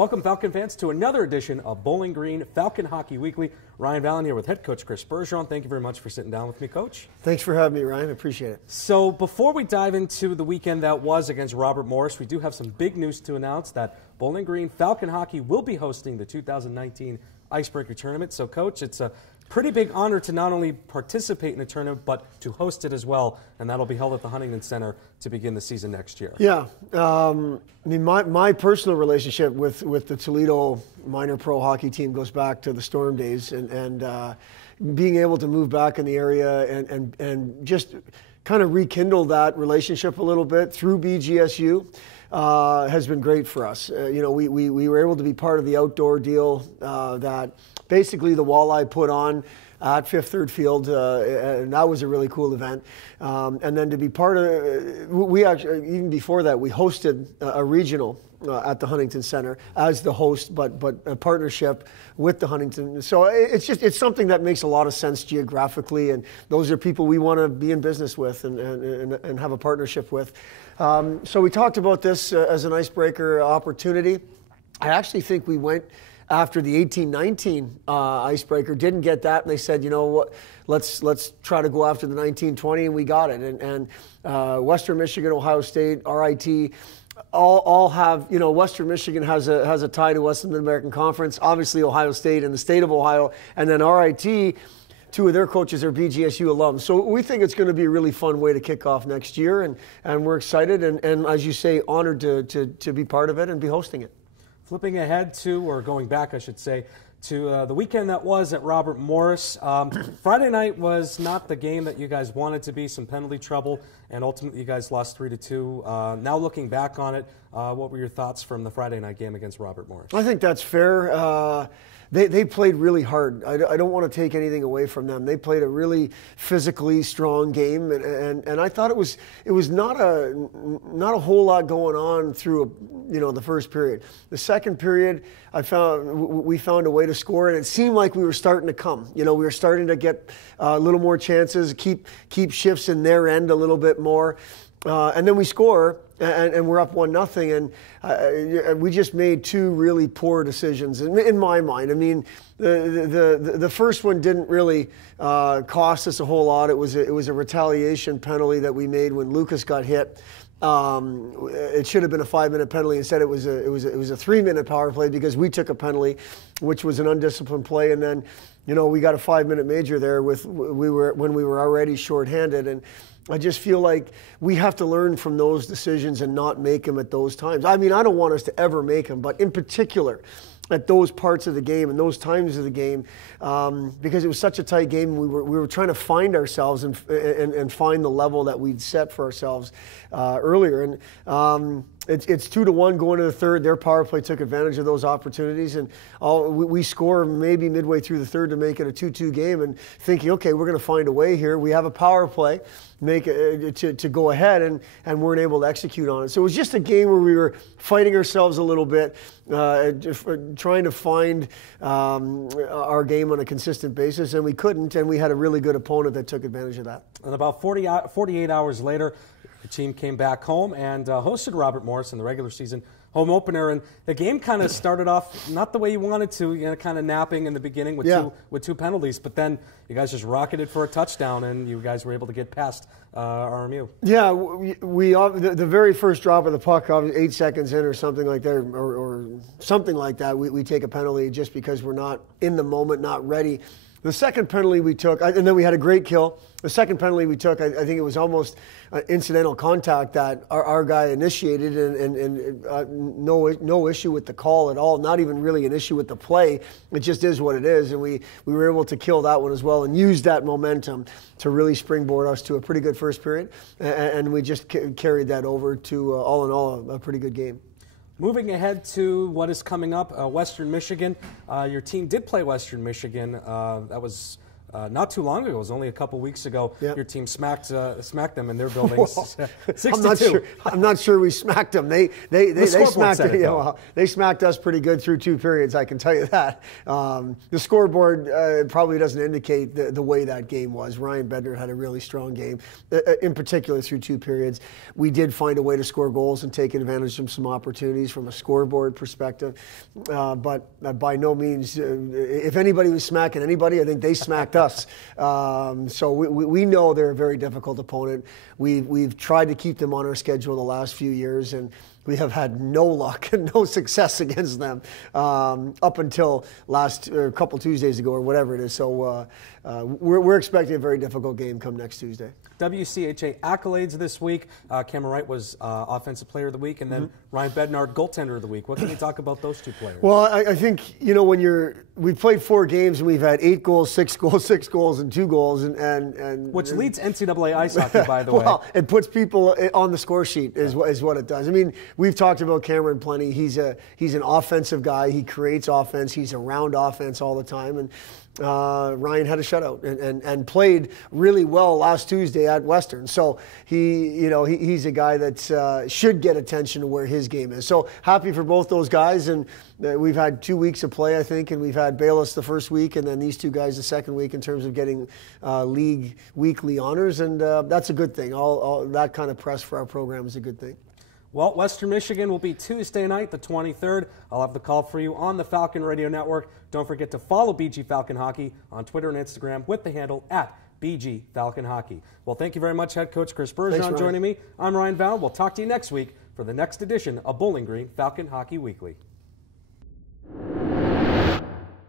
Welcome, Falcon fans, to another edition of Bowling Green Falcon Hockey Weekly. Ryan Vallon here with head coach Chris Bergeron. Thank you very much for sitting down with me, Coach. Thanks for having me, Ryan. I appreciate it. So before we dive into the weekend that was against Robert Morris, we do have some big news to announce that Bowling Green Falcon Hockey will be hosting the 2019 Icebreaker Tournament. So, Coach, it's a pretty big honor to not only participate in the tournament, but to host it as well, and that'll be held at the Huntington Center to begin the season next year. Yeah, I mean, my personal relationship with the Toledo minor pro hockey team goes back to the Storm days, and being able to move back in the area and just kind of rekindle that relationship a little bit through BGSU has been great for us. You know, we were able to be part of the outdoor deal that basically the Walleye put on at Fifth Third Field, and that was a really cool event. And then to be part of, we actually, even before that, we hosted a regional at the Huntington Center as the host, but a partnership with the Huntington. So it's something that makes a lot of sense geographically, and those are people we want to be in business with and have a partnership with. So we talked about this as an icebreaker opportunity. I actually think we went after the 18-19 icebreaker, didn't get that, and they said, you know what, let's try to go after the 19-20, and we got it. And Western Michigan, Ohio State, RIT, all have, you know, Western Michigan has a tie to us in the Mid-American Conference, obviously Ohio State and the state of Ohio, and then RIT, two of their coaches are BGSU alums. So we think it's going to be a really fun way to kick off next year, and we're excited, and as you say, honored to be part of it and be hosting it. Flipping ahead to, or going back, I should say, to the weekend that was at Robert Morris. Friday night was not the game that you guys wanted to be, some penalty trouble, and ultimately you guys lost 3-2. Now looking back on it, what were your thoughts from the Friday night game against Robert Morris? I think that's fair. They played really hard. I don't want to take anything away from them. They played a really physically strong game, and I thought it was not a whole lot going on through the first period. The second period, we found a way to score, and it seemed like we were starting to come. We were starting to get a little more chances, keep shifts in their end a little bit more. And then we score, and we're up 1-0, and we just made two really poor decisions in my mind. I mean, the first one didn't really cost us a whole lot. It was a retaliation penalty that we made when Lucas got hit. It should have been a 5-minute penalty. Instead, it was a 3-minute power play because we took a penalty, which was an undisciplined play, and then we got a 5-minute major there when we were already shorthanded. And I just feel like we have to learn from those decisions and not make them at those times. I mean, I don't want us to ever make them, but in particular at those parts of the game and those times of the game, because it was such a tight game, we were trying to find ourselves and find the level that we'd set for ourselves earlier. And it's 2-1 going to the third. Their power play took advantage of those opportunities, and we score maybe midway through the third to make it a 2-2 game, and thinking, okay, we're going to find a way here. We have a power play, make it to go ahead, and weren't able to execute on it. So it was just a game where we were fighting ourselves a little bit, trying to find our game on a consistent basis, and we couldn't, and we had a really good opponent that took advantage of that. And about 48 hours later, the team came back home and hosted Robert Morris in the regular season home opener, and the game kind of started off not the way you wanted to, kind of napping in the beginning with two penalties, but then you guys just rocketed for a touchdown, and you guys were able to get past RMU. Yeah, the very first drop of the puck, 8 seconds in or something like that, or something like that, we take a penalty just because we're not in the moment, not ready. The second penalty we took, and then we had a great kill. The second penalty we took, I think it was almost incidental contact that our guy initiated, and no issue with the call at all, not even really an issue with the play. It just is what it is, and we were able to kill that one as well and use that momentum to really springboard us to a pretty good first period, and we just carried that over to, all in all, a pretty good game. Moving ahead to what is coming up, Western Michigan. Your team did play Western Michigan. That was not too long ago, it was only a couple weeks ago, Yep. your team smacked them in their buildings. Well, 6-2. I'm not sure we smacked them. They scoreboard smacked said it, though. they smacked us pretty good through 2 periods. I can tell you that. The scoreboard probably doesn't indicate the way that game was. Ryan Bednar had a really strong game, in particular through 2 periods. We did find a way to score goals and take advantage of some opportunities from a scoreboard perspective, but by no means, if anybody was smacking anybody, I think they smacked us. So we know they're a very difficult opponent. We've tried to keep them on our schedule the last few years, and we have had no luck and no success against them up until a couple Tuesdays ago or whatever it is. So we're expecting a very difficult game come next Tuesday. WCHA accolades this week. Cameron Wright was Offensive Player of the Week, and then Ryan Bednar, Goaltender of the Week. What can you talk about those 2 players? Well, I think, when we've played 4 games and we've had 8 goals, 6 goals, 6 goals, and 2 goals, and which leads NCAA ice hockey, by the way. Well, it puts people on the score sheet is what it does. I mean, we've talked about Cameron plenty. He's an offensive guy. He creates offense. He's around offense all the time, and Ryan had a shutout and played really well last Tuesday at Western. So he's a guy that should get attention to where his game is. So happy for both those guys, and we've had 2 weeks of play, I think, and we've had Bayless the first week, and then these 2 guys the second week in terms of getting league weekly honors, and that's a good thing. All that kind of press for our program is a good thing. Well, Western Michigan will be Tuesday night, the 23rd. I'll have the call for you on the Falcon Radio Network. Don't forget to follow BG Falcon Hockey on Twitter and Instagram with the handle @BG Falcon Hockey. Well, thank you very much, Head Coach Chris Bergeron, joining me. I'm Ryan Val. We'll talk to you next week for the next edition of Bowling Green Falcon Hockey Weekly.